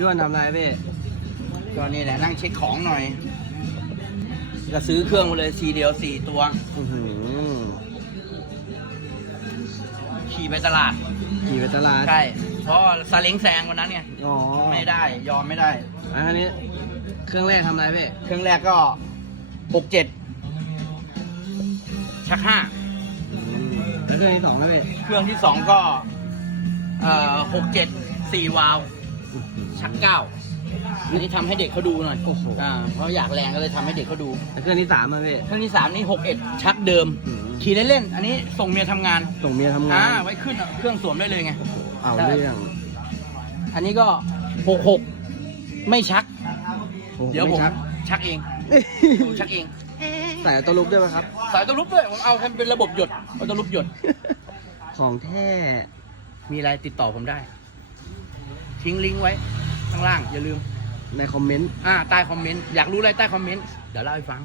พี่วันทำอะไรพี่ก็นี่แหละนั่งเช็คของหน่อยก็ซื้อเครื่องมาเลยทีเดียวสี่ตัวอื้อหือขี่ไปตลาดขี่ไปตลาดใช่เพราะซาเล้งแซงวันนั้นเนี่ยอ๋อไม่ได้ ยอมไม่ได้อันนี้ เครื่องแรกทำอะไรพี่เครื่องแรกก็หกเจ็ดชักห้าอืมแล้วเครื่องที่สองนะพี่เครื่องที่สองก็เอ่อหกเจ็ดสี่วาล์ว ชักเก้าอันนี้ทำให้เด็กเขาดูหน่อยโอ้โห อ่าเพราะอยากแรงก็เลยทำให้เด็กเขาดูแล้วเครื่องที่สามอะพี่เครื่องที่สามนี่หกเอ็ดชักเดิม อืมขี่เล่นๆอันนี้ส่งเมียทำงานส่งเมียทำงาอ่านไว้ขึ้นเครื่องสวมได้เลยไง เอาเรื่องอันนี้ก็หกหกไม่ชัก โอ้โหเดี๋ยวผมไชักชักเองผมชักเอง ใส่ตัวลุกด้วยไหมครับ สายตัวลุกด้วยผมเอาทำเป็นระบบหยดเอาตัวลุกหยด ของแท้มีอะไรติดต่อผมได้ ทิ้งลิงก์ไว้ข้างล่างอย่าลืมในคอมเมนต์ อ่าใต้คอมเมนต์ อยากรู้อะไรใต้คอมเมนต์ เดี๋ยวเล่าให้ฟัง